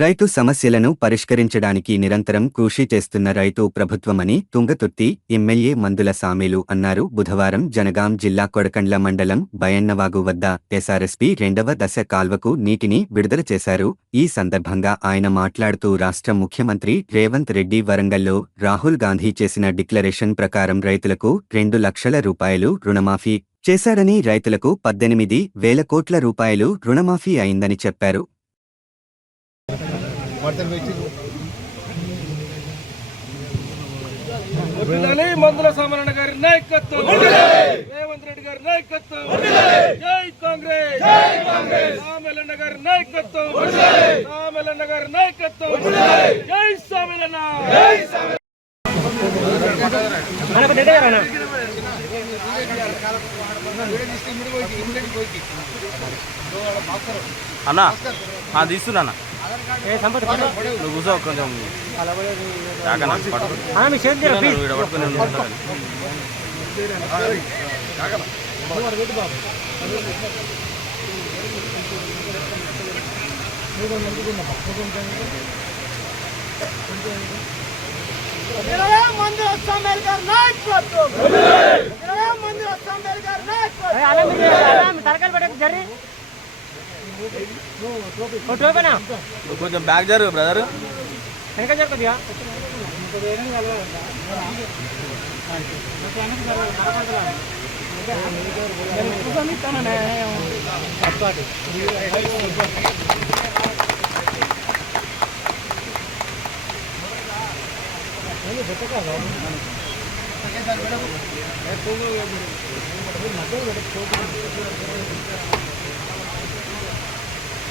రైతు సమస్యలను పరిష్కరించడానికి నిరంతరం కృషి చేస్తున్న రైతు ప్రభుత్వమని తుంగతుర్తి ఎమ్మెల్యే మందుల సామీలు అన్నారు. బుధవారం జనగాం జిల్లా కొడకండ్ల మండలం బయన్నవాగు వద్ద ఎస్ఆర్ఎస్పీ రెండవ దశ కాల్వకు నీటిని విడుదల చేశారు. ఈ సందర్భంగా ఆయన మాట్లాడుతూ రాష్ట్ర ముఖ్యమంత్రి రేవంత్ రెడ్డి వరంగల్లో రాహుల్ గాంధీ చేసిన డిక్లరేషన్ ప్రకారం రైతులకు రెండు లక్షల రూపాయలు రుణమాఫీ చేశాడని రైతులకు పద్దెనిమిది వేల కోట్ల రూపాయలు రుణమాఫీ అయిందని చెప్పారు. మందుల సామరణ గారి నాయకత్వం. రేవంత్ రెడ్డి గారి నాయకత్వం. జై కాంగ్రెస్. జై కాంగ్రెస్ సామెలన్న గారి నాయకత్వం. సామెలన్న గారి నాయకత్వం. జై సామెలన్న జై అన్నా. అన్న. నువ్వు కూర్చో కొంచెం జాగ్రత్త పట్టుకో. నువ్వు ఈడ పట్టుకొని ఉండు, ఉండాలి. మందుల సామెల్ గారి నాయకత్వం మందుల సామెల్ గారి నాయకత్వం నువ్వు కొంచెం బ్యాగ్ జరుగు బ్రదర్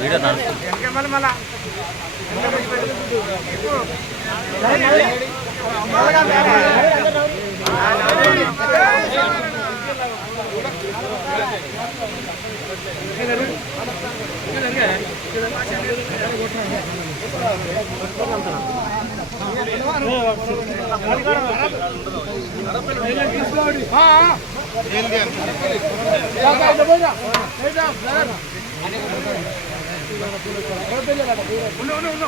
వీడియో నడుస్తుంది. ఉండు ఉండు ఉండు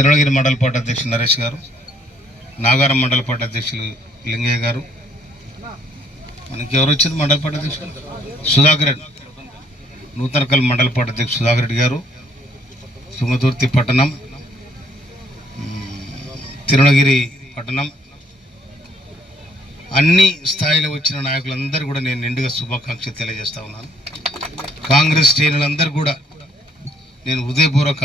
తిరుమలగిరి మండల పార్టీ అధ్యక్షులు నరేష్ గారు నాగారం మండల పార్టీ అధ్యక్షులు లింగయ్య గారు మనకి ఎవరు వచ్చింది మండల పార్టీ అధ్యక్షులు? సుధాకర్ రెడ్డి. నూతనకల్ మండల పార్టీ అధ్యక్షులు సుధాకర్ రెడ్డి గారు సుమతుర్తి పట్టణం తిరుణగిరి పట్టణం. అన్ని స్థాయిలో వచ్చిన నాయకులందరూ కూడా నేను నిండుగా శుభాకాంక్షలు తెలియజేస్తా ఉన్నాను. కాంగ్రెస్ శ్రేణులందరూ కూడా నేను హృదయపూర్వక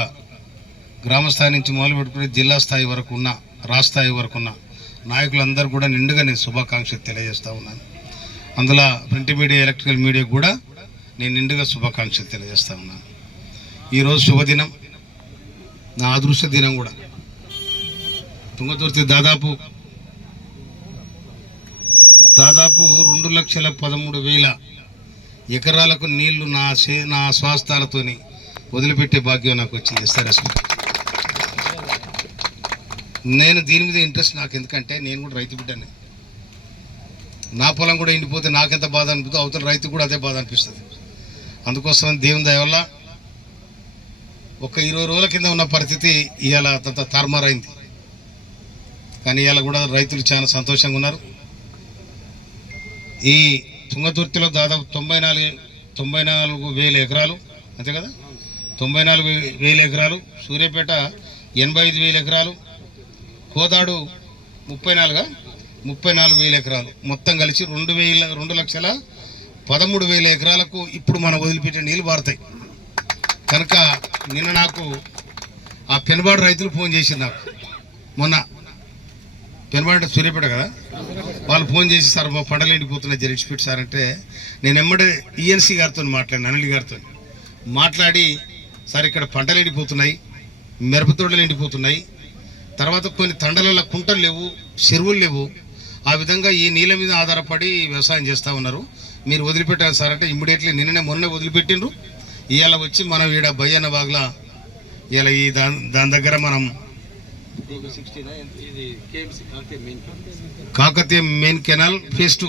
గ్రామ స్థాయి నుంచి మొదలు పెట్టుకుని జిల్లా స్థాయి వరకు ఉన్న రాష్ట్ర స్థాయి వరకు ఉన్న నాయకులందరూ కూడా నిండుగా నేను శుభాకాంక్షలు తెలియజేస్తూ ఉన్నాను. అందులో ప్రింట్ మీడియా ఎలక్ట్రికల్ మీడియా కూడా నేను నిండుగా శుభాకాంక్షలు తెలియజేస్తూ ఉన్నాను. ఈరోజు శుభదినం. నా అదృష్ట దినం కూడా. తుంగతుర్తి దాదాపు దాదాపు రెండు లక్షల పదమూడు వేల ఎకరాలకు నీళ్ళు నా సే నా స్వాస్థాలతోని వదిలిపెట్టే భాగ్యం నాకు వచ్చింది. ఎస్ఆర్ఎస్ నేను దీని మీద ఇంట్రెస్ట్ నాకు ఎందుకంటే నేను కూడా రైతు బిడ్డని. నా పొలం కూడా ఎండిపోతే నాకెంత బాధ అనిపిస్తుంది అవతల రైతు కూడా అదే బాధ అనిపిస్తుంది. అందుకోసం దేవుని దయవల్ల ఒక ఇరవై రోజుల కింద ఉన్న పరిస్థితి ఇవాళ అంత తారుమారైంది. కానీ ఇవాళ కూడా రైతులు చాలా సంతోషంగా ఉన్నారు. ఈ తుంగతుర్తిలో దాదాపు తొంభై నాలుగు తొంభై నాలుగు వేల ఎకరాలు అంతే కదా? తొంభై నాలుగు వేల ఎకరాలు సూర్యాపేట ఎనభై ఐదు వేల ఎకరాలు కోదాడు ముప్పై నాలుగా? ముప్పై నాలుగు వేల ఎకరాలు. మొత్తం కలిసి రెండు వేల రెండు లక్షల పదమూడు వేల ఎకరాలకు ఇప్పుడు మనం వదిలిపెట్టే నీళ్ళు పారుతాయి కనుక నిన్న నాకు ఆ పెనుబాడు రైతులు ఫోన్ చేసి నాకు. మొన్న పెనుబాడు అంటే సూర్యాపేట కదా? వాళ్ళు ఫోన్ చేసి సార్ మా పంటలు ఎండిపోతున్నాయి జరిచిపెట్టి సార్ అంటే నేను ఎమ్మడే ఈఎన్సీ గారితో మాట్లాడిన అనిల్ గారితో. మాట్లాడి సార్ ఇక్కడ పంటలు ఎండిపోతున్నాయి మిరపతోడలు ఎండిపోతున్నాయి తర్వాత కొన్ని తండలలో కుంటలు లేవు చెరువులు లేవు. ఆ విధంగా ఈ నీళ్ళ మీద ఆధారపడి వ్యవసాయం చేస్తూ ఉన్నారు. మీరు వదిలిపెట్టారు సార్ అంటే ఇమ్మీడియట్లీ నిన్ననే మొన్నే వదిలిపెట్టిండ్రు. ఇవాళ వచ్చి మనం ఈడ బయ్యన్న బాగ్లా ఇలా ఈ దాని దాని దగ్గర మనం Kakatiya main canal phase two.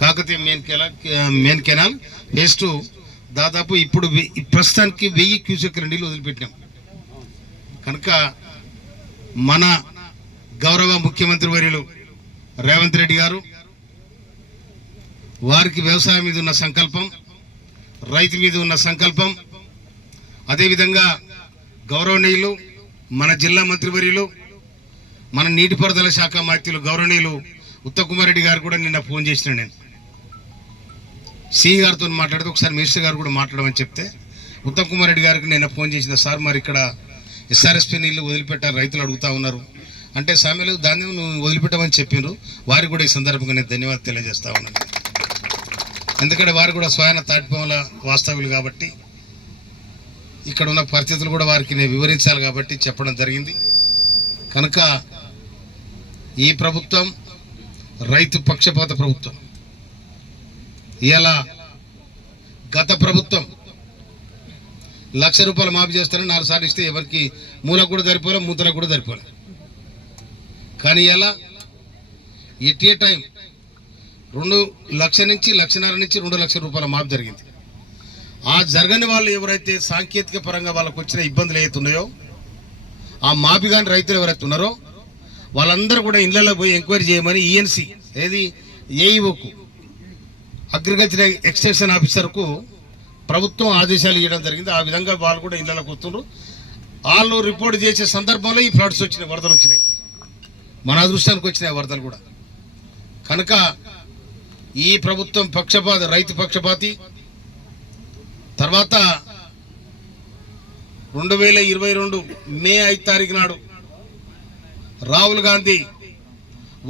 Kakatiya main canal main canal phase two. దాదాపు ఇప్పుడు వె- ప్రస్తుతానికి వెయ్యి క్యూసెక్ నీళ్ళు వదిలిపెట్టినాం. కనుక మన గౌరవ ముఖ్యమంత్రి వర్యులు రేవంత్ రెడ్డి గారు వారికి వ్యవసాయం మీద ఉన్న సంకల్పం రైతు మీద ఉన్న సంకల్పం అదేవిధంగా గౌరవనీయులు మన జిల్లా మంత్రివర్యులు మన నీటిపారుదల శాఖ మంత్రులు గౌరవనీయులు ఉత్తమ్ కుమార్ రెడ్డి గారు కూడా నిన్న ఫోన్ చేసిన నేను. సిఈ గారితో మాట్లాడితే ఒకసారి మినిస్టర్ గారు కూడా మాట్లాడమని చెప్తే ఉత్తమ్ కుమార్ రెడ్డి గారికి నిన్న ఫోన్ చేసిన సార్ మరి ఇక్కడ ఎస్ఆర్ఎస్పీ నీళ్ళు వదిలిపెట్టారు రైతులు అడుగుతా ఉన్నారు. అంటే సామెలు దాన్ని నువ్వు వదిలిపెట్టమని చెప్పిండ్రు వారికి కూడా ఈ సందర్భంగా నేను ధన్యవాదాలు తెలియజేస్తా ఉన్నాను. ఎందుకంటే వారు కూడా స్వయాన తాటిపోల వాస్తవ్యులు కాబట్టి ఇక్కడ ఉన్న పరిస్థితులు కూడా వారికి నేను వివరించాలి కాబట్టి చెప్పడం జరిగింది. కనుక ఈ ప్రభుత్వం రైతు పక్షపాత ప్రభుత్వం. ఇలా గత ప్రభుత్వం లక్ష రూపాయలు మాఫీ చేస్తారని నాలుగు సార్లు ఇస్తే ఎవరికి మూలకు కూడా సరిపోలే మూతలకు కూడా సరిపోలే. కానీ ఎలా? At a time? రెండు లక్ష నుంచి లక్షన్నర నుంచి రెండు లక్షల రూపాయల మాఫీ జరిగింది. ఆ జరగని వాళ్ళు ఎవరైతే సాంకేతిక పరంగా వాళ్ళకు వచ్చిన ఇబ్బందులు ఏవైతున్నాయో ఆ మాఫీ కాని రైతులు ఎవరైతే ఉన్నారో వాళ్ళందరూ కూడా ఇళ్ళలో పోయి ఎంక్వైరీ చేయమని ఈఎన్సీ ఏది? ఏఈఓకు అగ్రికల్చర్ ఎక్స్టెన్షన్ ఆఫీసర్కు ప్రభుత్వం ఆదేశాలు ఇవ్వడం జరిగింది. ఆ విధంగా వాళ్ళు కూడా ఇళ్ళలోకి వస్తున్నారు వాళ్ళు రిపోర్ట్ చేసే సందర్భంలో ఈ ఫ్లడ్స్ వచ్చినాయి వరదలు వచ్చినాయి. మన అదృష్టానికి వచ్చినాయి వరదలు కూడా. కనుక ఈ ప్రభుత్వం పక్షపాత రైతు పక్షపాతి. తర్వాత రెండు వేల ఇరవై రెండు మే ఐదు తారీఖు నాడు రాహుల్ గాంధీ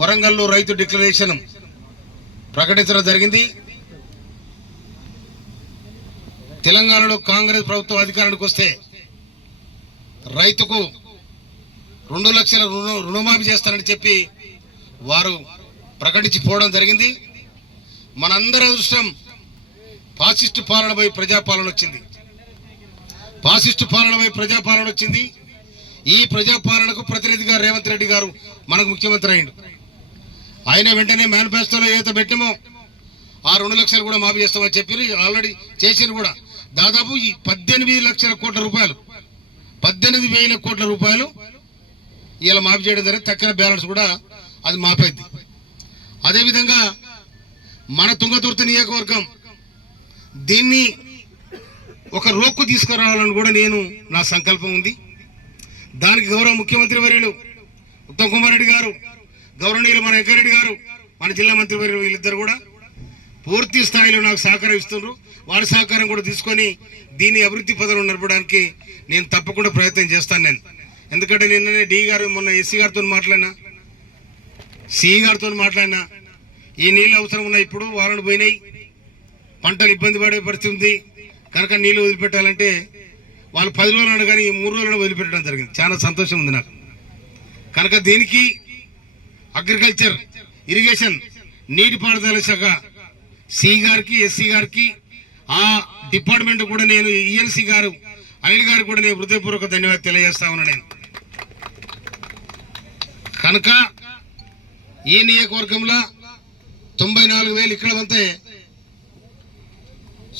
వరంగల్లో రైతు డిక్లరేషన్ ప్రకటించడం జరిగింది. తెలంగాణలో కాంగ్రెస్ ప్రభుత్వం అధికారానికి వస్తే రైతుకు రెండు లక్షల రుణ రుణమాఫీ చేస్తానని చెప్పి వారు ప్రకటించి పోవడం జరిగింది. మనందరి అదృష్టం ఫాసిస్టు పాలనపై ప్రజాపాలన వచ్చింది. ఫాసిస్టు పాలనపై ప్రజాపాలన వచ్చింది. ఈ ప్రజాపాలనకు ప్రతినిధిగా రేవంత్ రెడ్డి గారు మనకు ముఖ్యమంత్రి అయిండు ఆయన వెంటనే మేనిఫెస్టోలో ఏదైతే పెట్టామో ఆ రెండు లక్షలు కూడా మాఫీ చేస్తామని చెప్పి ఆల్రెడీ చేసిరు కూడా. దాదాపు ఈ పద్దెనిమిది లక్షల కోట్ల రూపాయలు. పద్దెనిమిది వేల కోట్ల రూపాయలు ఇలా మాఫీ చేయడం జరిగింది. తక్కిన బ్యాలెన్స్ కూడా అది మాపైంది. అదేవిధంగా మన తుంగతుర్తి నియోజకవర్గం దీన్ని ఒక రోక్కు తీసుకురావాలని కూడా నేను నా సంకల్పం ఉంది. దానికి గౌరవ ముఖ్యమంత్రి వర్యులు ఉత్తమ్ కుమార్ రెడ్డి గారు గౌరవనీయులు మన వెంకరెడ్డి గారు మన జిల్లా మంత్రి వర్యులు వీళ్ళిద్దరు కూడా పూర్తి స్థాయిలో నాకు సహకారం ఇస్తున్నారు వారి సహకారం కూడా తీసుకొని దీన్ని అభివృద్ధి పదవులు నడపడానికి నేను తప్పకుండా ప్రయత్నం చేస్తాను నేను. ఎందుకంటే నిన్ననే డి గారు మొన్న ఎస్సీ గారితో మాట్లాడినా సిఈ గారితో మాట్లాడినా ఈ నీళ్ళు అవసరం ఉన్నాయి ఇప్పుడు వాళ్ళని పోయినాయి పంటలు ఇబ్బంది పడే పరిస్థితి ఉంది. కనుక నీళ్ళు వదిలిపెట్టాలంటే వాళ్ళు పది రోజులు కానీ మూడు రోజులు వదిలిపెట్టడం జరిగింది. చాలా సంతోషం ఉంది నాకు. కనుక దీనికి అగ్రికల్చర్ ఇరిగేషన్ నీటిపారుదల శాఖ సి గారికి ఎస్సీ గారికి ఆ డిపార్ట్మెంట్ కూడా నేను ఈఎల్సీ గారు అనిల్ గారు కూడా నేను హృదయపూర్వక ధన్యవాదాలు తెలియజేస్తా ఉన్నా నేను. కనుక ఈ నియోజకవర్గంలో తొంభై నాలుగు వేలు ఇక్కడ అంతే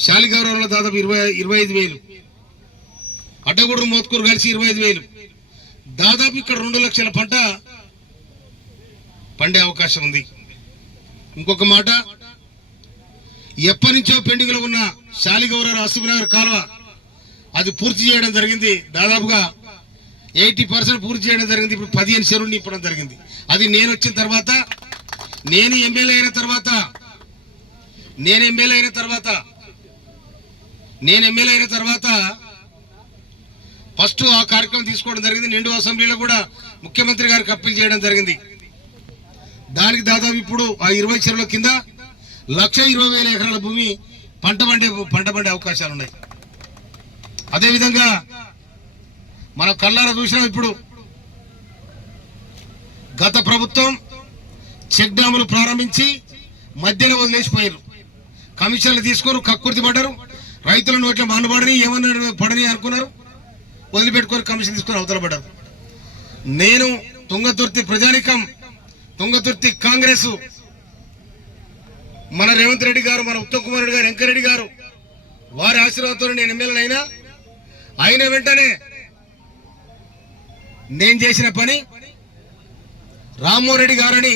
శాలిగౌరవంలో దాదాపు ఇరవై ఇరవై ఐదు వేలు. అడ్డగూడూరు మోత్కూరు కలిసి ఇరవై ఐదు వేలు. దాదాపు ఇక్కడ రెండు లక్షల పంట పండే అవకాశం ఉంది. ఇంకొక మాట ఎప్పటి నుంచో పెండింగ్లో ఉన్న శాలిగౌరవ అసుబనగర్ కాలువ అది పూర్తి చేయడం జరిగింది. దాదాపుగా ఎయిటీ పర్సెంట్ పూర్తి చేయడం జరిగింది. ఇప్పుడు పదిహేను చెరువులు నింపడం జరిగింది. అది నేను వచ్చిన తర్వాత నేను ఎమ్మెల్యే అయిన తర్వాత నేను ఎమ్మెల్యే అయిన తర్వాత నేను ఎమ్మెల్యే అయిన తర్వాత ఫస్ట్ ఆ కార్యక్రమం తీసుకోవడం జరిగింది. నిండు అసెంబ్లీలో కూడా ముఖ్యమంత్రి గారికి అప్పీల్ చేయడం జరిగింది. దానికి దాదాపు ఇప్పుడు ఆ ఇరవై చెరువుల కింద లక్ష ఇరవై వేల ఎకరాల భూమి పంట పండే పంట పండే అవకాశాలు ఉన్నాయి అదేవిధంగా మనం కళ్ళారా చూసినాం ఇప్పుడు. గత ప్రభుత్వం చెక్ డ్యాములు ప్రారంభించి మధ్యలో వదిలేసిపోయారు. కమిషన్లు తీసుకోరు కక్కుర్తి పడ్డారు. రైతుల నోట్ల మానబడని ఏమన్నా పడని అనుకున్నారు. వదిలిపెట్టుకొని కమిషన్ తీసుకొని అవతల పడ్డారు. నేను తుంగతుర్తి ప్రజానికం తుంగతుర్తి కాంగ్రెస్ మన రేవంత్ రెడ్డి గారు మన ఉత్తమ్ కుమార్ రెడ్డి గారు వెంకరెడ్డి గారు వారి ఆశీర్వాదంతో నేను ఎమ్మెల్యేనైనా అయిన వెంటనే నేను చేసిన పని రామ్మోహన్ రెడ్డి గారని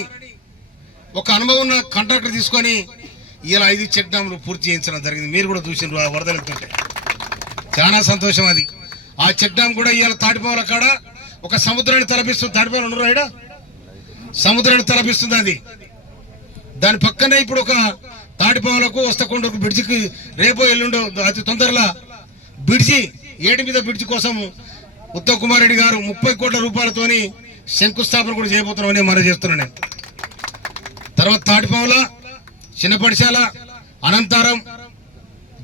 ఒక అనుభవం ఉన్న కాంట్రాక్టర్ తీసుకొని ఇలా ఐదు చెక్ డ్యాములు పూర్తి చేయించడం జరిగింది. మీరు కూడా చూసినారు ఆ వరదలు వెళ్తుంటే చాలా సంతోషం అది. ఆ చెక్ డ్యామ్ కూడా ఇవాళ తాటిపోవాల కాడ ఒక సముద్రాన్ని తలపిస్తుంది తాటిపోవాలి ఉండరు ఆయన సముద్రాన్ని తలపిస్తుంది అది. దాని పక్కనే ఇప్పుడు ఒక తాటిపాములకు వస్తకొండకు బ్రిడ్జికి రేపో ఎల్లుండో అతి తొందరలో బ్రిడ్జి ఏటి మీద బ్రిడ్జి కోసం ఉత్తమ్ కుమార్ రెడ్డి గారు ముప్పై కోట్ల రూపాయలతోని శంకుస్థాపన కూడా చేయబోతున్నామని మనం చేస్తున్నాను నేను తర్వాత తాటిపావుల చిన్నపడిశాల అనంతారం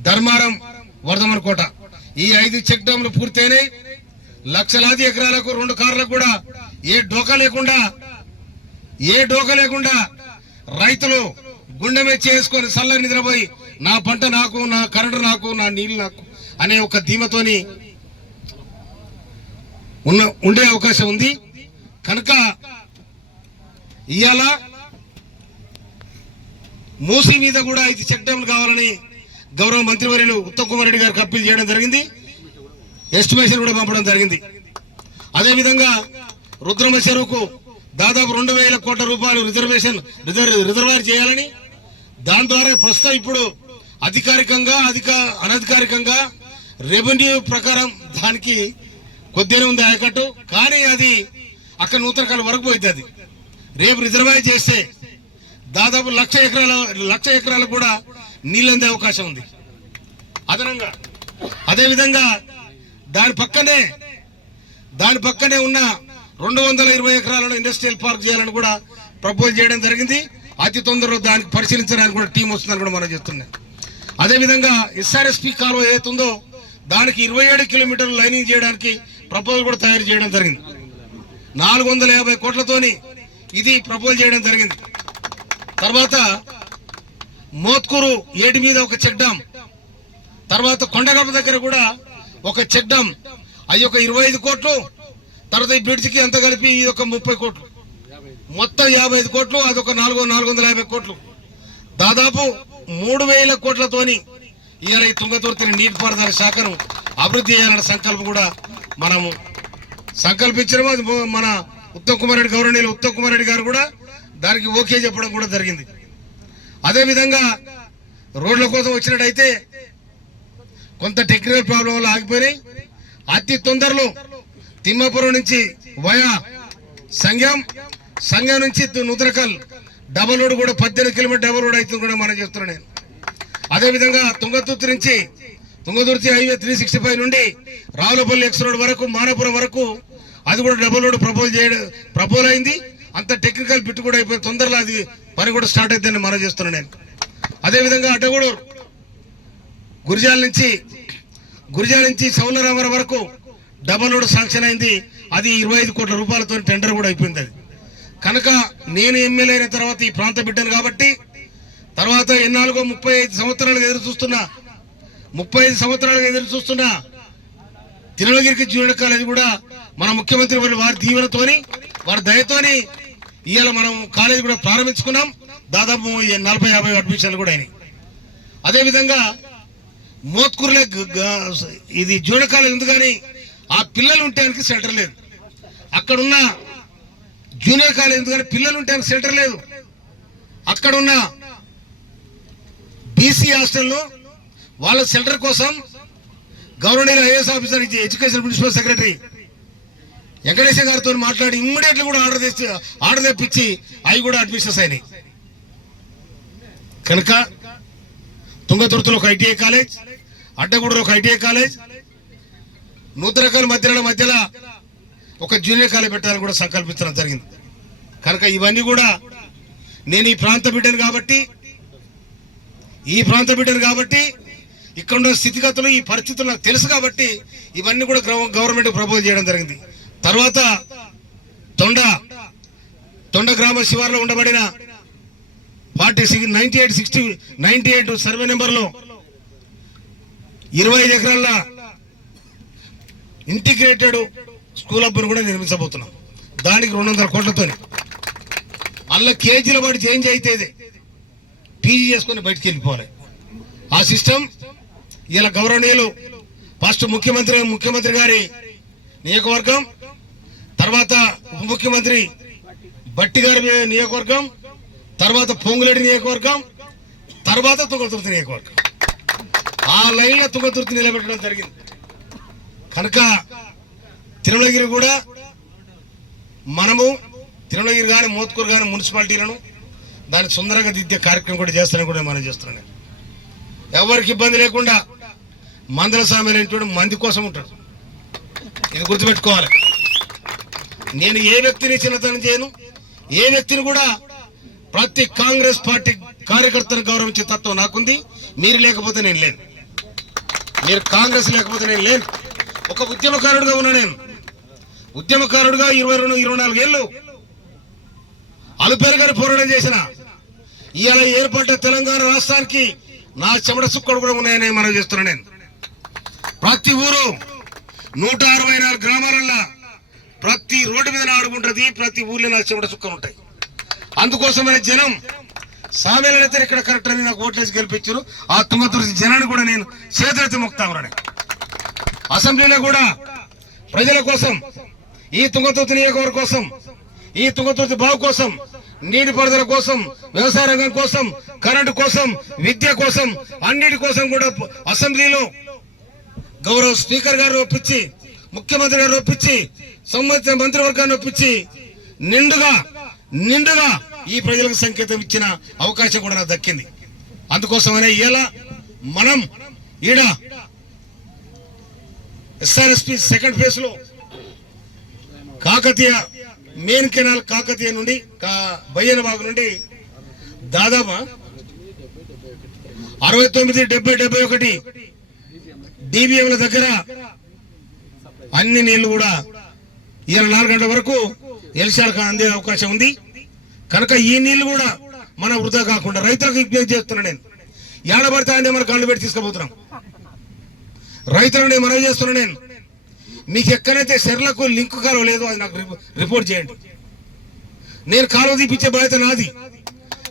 ధర్మారం వర్ధమన్ కోట. ఈ ఐదు చెక్ డ్యాములు పూర్తయినాయి. లక్షలాది ఎకరాలకు రెండు కార్లకు కూడా ఏ డోకా లేకుండా ఏ డోకా లేకుండా రైతులు గుండె మీద చేసుకొని చల్ల నిద్రపోయి నా పంట నాకు నా కరెంటు నాకు నా నీళ్ళు నాకు అనే ఒక ధీమతోని ఉన్న ఉండే అవకాశం ఉంది. కనుక ఇవాళ మూసీ మీద కూడా ఇది చెక్ డ్యాములు కావాలని గౌరవ మంత్రివర్యులు ఉత్తమ్ కుమార్ రెడ్డి గారికి అప్పీల్ చేయడం జరిగింది. ఎస్టిమేషన్ కూడా పంపడం జరిగింది. అదేవిధంగా రుద్రమ చెరువుకు దాదాపు రెండు వేల కోట్ల రూపాయలు రిజర్వేషన్ రిజర్వ్ రిజర్వాయర్ చేయాలని. దాని ద్వారా ప్రస్తుతం ఇప్పుడు అధికారికంగా అధిక అనధికారికంగా రెవెన్యూ ప్రకారం దానికి కొద్దిగా ఉంది ఆయకట్టు. కానీ అది అక్కడ నూతన కాలం వరకు పోయింది అది. రేపు రిజర్వాయర్ చేస్తే దాదాపు లక్ష ఎకరాల లక్ష ఎకరాలు కూడా నీళ్ళు అందే అవకాశం ఉంది. అదనంగా. అదేవిధంగా దాని పక్కనే దాని పక్కనే ఉన్న రెండు వందల ఇరవై ఎకరాలను ఇండస్ట్రియల్ పార్క్ చేయాలని కూడా ప్రపోజ్ చేయడం జరిగింది. అతి తొందరలో దానికి పరిశీలించడానికి కూడా టీం వస్తుందని కూడా మనం చెప్తున్నాం. అదేవిధంగా ఎస్ఆర్ఎస్పి కాలువ ఏతుందో దానికి ఇరవై ఏడు కిలోమీటర్లు లైనింగ్ చేయడానికి ప్రపోజల్ కూడా తయారు చేయడం జరిగింది. నాలుగు వందల యాభై కోట్లతోని ఇది ప్రపోజ్ చేయడం జరిగింది. తర్వాత మోత్కూరు ఏటి మీద ఒక చెక్ డ్యామ్ తర్వాత కొండగప్ప దగ్గర కూడా ఒక చెక్ డ్యామ్ అవి ఒక ఇరవై ఐదు కోట్లు తర్వాత ఈ బ్రిడ్జ్కి అంత కలిపి ఇది ఒక ముప్పై కోట్లు? మొత్తం యాభై ఐదు కోట్లు అదొక నాలుగు నాలుగు వందల యాభై కోట్లు. దాదాపు మూడు వేల కోట్లతోని ఇవాళ ఈ తుంగతుర్తిని నీటిపారుదల శాఖను అభివృద్ధి చేయాలన్న సంకల్పం కూడా మనము సంకల్పించడం అది మన ఉత్తమ్ కుమార్ రెడ్డి గౌరవనీయులు ఉత్తమ్ కుమార్ రెడ్డి గారు కూడా దానికి ఓకే చెప్పడం కూడా జరిగింది. అదేవిధంగా రోడ్ల కోసం వచ్చినట్టయితే కొంత టెక్నికల్ ప్రాబ్లం వల్ల ఆగిపోయినాయి. అతి తొందరలో తిమ్మాపురం నుంచి వయా సంఘం సంఘం నుంచి నుద్రకల్. డబల్ రోడ్ కూడా పద్దెనిమిది కిలోమీటర్ డబల్ రోడ్ అవుతుంది కూడా మనం చెప్తున్నాను నేను. అదేవిధంగా తుంగతుర్తి నుంచి Tungaturthi highway three sixty five నుండి రావులపల్లి ఎక్స్ రోడ్ వరకు మానపురం వరకు అది కూడా డబల్ రోడ్ ప్రపోజ్ చేయడం ప్రపోజ్ అయింది. అంత టెక్నికల్ బిట్ కూడా అయిపోయింది తొందరలో అది పని కూడా స్టార్ట్ అవుతుందని మనం చేస్తున్నాను నేను. అదేవిధంగా అడ్డగూడూరు గురిజాల నుంచి గురిజాల నుంచి సౌలరామర వరకు డబల్ రోడ్ శాంక్షన్ అయింది. అది ఇరవై ఐదు కోట్ల రూపాయలతో టెండర్ కూడా అయిపోయింది అది. కనుక నేను ఎమ్మెల్యే అయిన తర్వాత ఈ ప్రాంత బిడ్డను కాబట్టి తర్వాత ఎన్నాళ్ళుగో ముప్పై ఐదు సంవత్సరాలుగా ఎదురు చూస్తున్నా ముప్పై ఐదు సంవత్సరాలుగా ఎదురు చూస్తున్నా తిరువగిరికి జూనియర్ కాలేజ్ కూడా మన ముఖ్యమంత్రి వారి వారి దీవెనతోని వారి దయతోని ఇవాళ మనం కాలేజ్ కూడా ప్రారంభించుకున్నాం. దాదాపు నలభై యాభై అడ్మిషన్లు కూడా అయినాయి. అదేవిధంగా మోత్కూరులో ఇది జూనియర్ కాలేజ్ ఉంది కానీ ఆ పిల్లలు ఉండడానికి సెంటర్ లేదు. అక్కడున్న జూనియర్ కాలేజ్ ఎందుకంటే పిల్లలు పిల్లలు ఆయనకి సెంటర్ లేదు. అక్కడున్న బీసీ హాస్టల్లో వాళ్ళ సెంటర్ కోసం governor IAS officer education principal secretary Venkateswara గారితో మాట్లాడి ఇమ్మీడియట్లీ కూడా ఆర్డర్ తెచ్చి ఆర్డర్ తెప్పించి అవి కూడా అడ్మిషన్స్ అయినాయి. కనుక తుంగతుర్తిలో ఒక ఐటీఐ కాలేజ్ అడ్డగూడలో ఒక ఐటీఐ కాలేజ్ నూతనకల్ మధ్యలో మధ్యలో ఒక జూనియర్ కాలేజ్ పెట్టాలని కూడా సంకల్పించడం జరిగింది. కనుక ఇవన్నీ కూడా నేను ఈ ప్రాంత బిడ్డను కాబట్టి ఈ ప్రాంత బిడ్డను కాబట్టి ఇక్కడ ఉన్న స్థితిగతులు ఈ పరిస్థితులు నాకు తెలుసు కాబట్టి ఇవన్నీ కూడా గవర్నమెంట్ ప్రపోజ్ చేయడం జరిగింది. తర్వాత తొండ తొండ గ్రామ శివార్లో ఉండబడిన forty six ninety eight sixty ninety eight survey నెంబర్లో ఇరవై ఐదు ఎకరాల ఇంటిగ్రేటెడ్ స్కూల్ అబ్బును కూడా నిర్మించబోతున్నాం. దానికి రెండు వందల కోట్లతో అల్ల కేజీల పాటు చేంజ్ అయితే ఇది. పీజీ చేసుకొని బయటికి వెళ్ళిపోవాలి. ఆ సిస్టమ్ ఇలా గౌరవనీయులు ఫస్ట్ ముఖ్యమంత్రి ముఖ్యమంత్రి గారి నియోజకవర్గం తర్వాత ఉప ముఖ్యమంత్రి బట్టి గారి నియోజకవర్గం తర్వాత పొంగులేడి నియోజకవర్గం తర్వాత తుంగతుర్తి నియోజకవర్గం. ఆ లైన్లో తుంగతుర్తి నిలబెట్టడం జరిగింది. కనుక తిరుమలగిరి కూడా మనము తిరుమలగిరి కానీ మోత్కూరు కానీ మున్సిపాలిటీలను దాన్ని సుందరంగా దిద్దే కార్యక్రమం కూడా చేస్తానని కూడా మనం చేస్తున్నాను ఎవరికి ఇబ్బంది లేకుండా మందల స్వామి ఏంటో మంది కోసం ఉంటాడు. ఇది గుర్తుపెట్టుకోవాలి. నేను ఏ వ్యక్తిని చిన్నతనం చేయను. ఏ వ్యక్తిని కూడా ప్రతి కాంగ్రెస్ పార్టీ కార్యకర్తను గౌరవించే తత్వం నాకుంది. మీరు లేకపోతే నేను లేను. మీరు కాంగ్రెస్ లేకపోతే నేను లేను. ఒక ఉద్యమకారుడుగా ఉన్నా నేను. ఉద్యమకారుడుగా ఇరవై రెండు ఇరవై నాలుగేళ్ళు అలుపేరు గారి పోరాటం చేసిన ఇవాళ ఏర్పడ్డ తెలంగాణ రాష్ట్రానికి నా చెమట సుక్కడు కూడా ఉన్నాయని మనం చేస్తున్నా నేను. ప్రతి ఊరు నూట అరవై నాలుగు గ్రామాలల్లో ప్రతి రోడ్డు మీద ఆడుకుంటుంది ప్రతి ఊర్లో నా చెమట సుక్కలు ఉంటాయి. అందుకోసమైన జనం సామెలైతే ఇక్కడ కరెక్ట్ అని నాకు ఓట్లేసి గెలిపించారు. ఆ తుంగతుర్తి జనాన్ని కూడా నేను చేతులైతే మొక్తా ఉన్నాను అసెంబ్లీలో కూడా ప్రజల కోసం ఈ తుంగతుర్తి నియోజకవర్గం కోసం ఈ తుంగతుర్తి బావు కోసం నీటిపారుదల కోసం వ్యవసాయ రంగం కోసం కరెంటు కోసం విద్య కోసం అన్నిటి కోసం కూడా అసెంబ్లీలో గౌరవ స్పీకర్ గారు ఒప్పించి ముఖ్యమంత్రి గారు ఒప్పించి సంబంధిత మంత్రివర్గాన్ని ఒప్పించి నిండుగా నిండుగా ఈ ప్రజలకు సంకేతం ఇచ్చిన అవకాశం కూడా నాకు దక్కింది. అందుకోసమనే ఇలా మనం ఈడ ఎస్ఆర్ఎస్పి సెకండ్ ఫేజ్లో కాకతీయ మెయిన్ కెనాల్ కాకతీయ నుండి కా- నుండి దాదాపు అరవై తొమ్మిది డెబ్బై డెబ్బై ఒకటి డిబిఎంల దగ్గర అన్ని నీళ్ళు కూడా ఇరవై నాలుగు గంటల వరకు ఎలిశాలకు అందే అవకాశం ఉంది. కనుక ఈ నీళ్ళు కూడా మన వృధా కాకుండా రైతులకు విజ్ఞప్తి చేస్తున్నా నేను. ఏడబడితే ఆయన మన కళ్ళు పెట్టి తీసుకుపోతున్నాం. రైతులను నేను మనవి చేస్తున్నా నేను. మీకు ఎక్కడైతే సెర్లకు లింక్ కాలువ లేదో అది నాకు రిపో- రిపోర్ట్ చేయండి. నేను కాలువ తీపించే బాధ్యత నాది.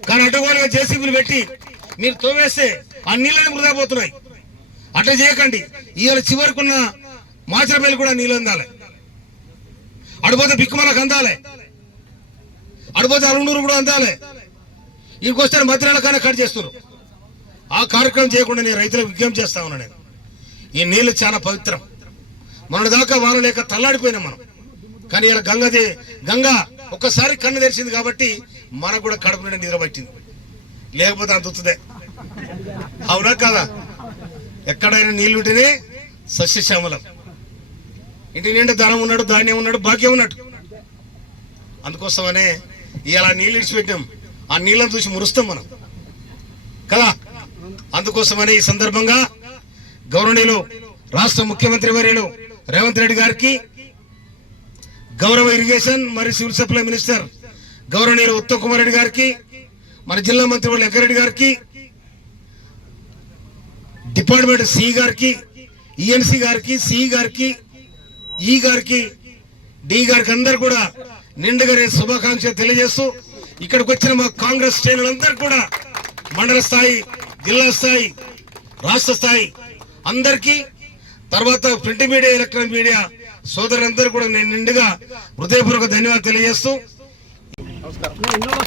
కానీ అడ్డగోలుగా జేసీబీలు పెట్టి మీరు తోవేస్తే ఆ నీళ్ళని వృధా పోతున్నాయి. అట్లా చేయకండి. ఇవాళ చివరికున్న మాచరపల్లి కూడా నీళ్ళు అందాలి. అడిపోతే బిక్కుమలకు అందాలి. అడిపోతే అరుణూరు కూడా అందాలి. ఇక్కడికి వస్తే మధ్యలో కానీ కట్ చేస్తున్నారు. ఆ కార్యక్రమం చేయకుండా నేను రైతులకు విజ్ఞప్తి చేస్తా ఉన్నా నేను. ఈ నీళ్ళు చాలా పవిత్రం. మన దాకా వాన లేక తల్లాడిపోయినాం మనం. కానీ ఇలా గంగది గంగ ఒక్కసారి కన్ను తెరిచింది కాబట్టి మనకు కూడా కడుపు నుండి నిద్రపట్టింది లేకపోతే అంత వస్తుందే అవునా కాదా? ఎక్కడైనా నీళ్ళు ఉంటేనే సస్యశ్యామలం. ఇంటి నిండా ధనం ఉన్నాడు ధాన్యం ఉన్నాడు భాగ్యం ఉన్నాడు. అందుకోసమనే ఇలా నీళ్ళు ఇడిచిపెట్టాం ఆ నీళ్ళని చూసి మురుస్తాం మనం. కదా? అందుకోసమనే ఈ సందర్భంగా గౌరవనీయులు రాష్ట్ర ముఖ్యమంత్రి వర్యులు రేవంత్ రెడ్డి గారికి గౌరవ ఇరిగేషన్ మరియు సివిల్ సప్లై మినిస్టర్ గౌరవనీయులు ఉత్తమ్ కుమార్ రెడ్డి గారికి మన జిల్లా మంత్రి వాళ్ళు వెంకరెడ్డి గారికి డిపార్ట్మెంట్ సి గారికి ఈఎన్సి గారికి సి గారికి ఈ గారికి డి గారికి అందరు కూడా నిండుగా నేను శుభాకాంక్షలు తెలియజేస్తూ ఇక్కడికి వచ్చిన మా కాంగ్రెస్ శ్రేణులందరూ కూడా మండల స్థాయి జిల్లా స్థాయి రాష్ట్ర స్థాయి అందరికీ తర్వాత ప్రింట్ మీడియా ఎలక్ట్రానిక్ మీడియా సోదరులందరూ కూడా నేను నిండుగా హృదయపూర్వక ధన్యవాదాలు తెలియజేస్తూ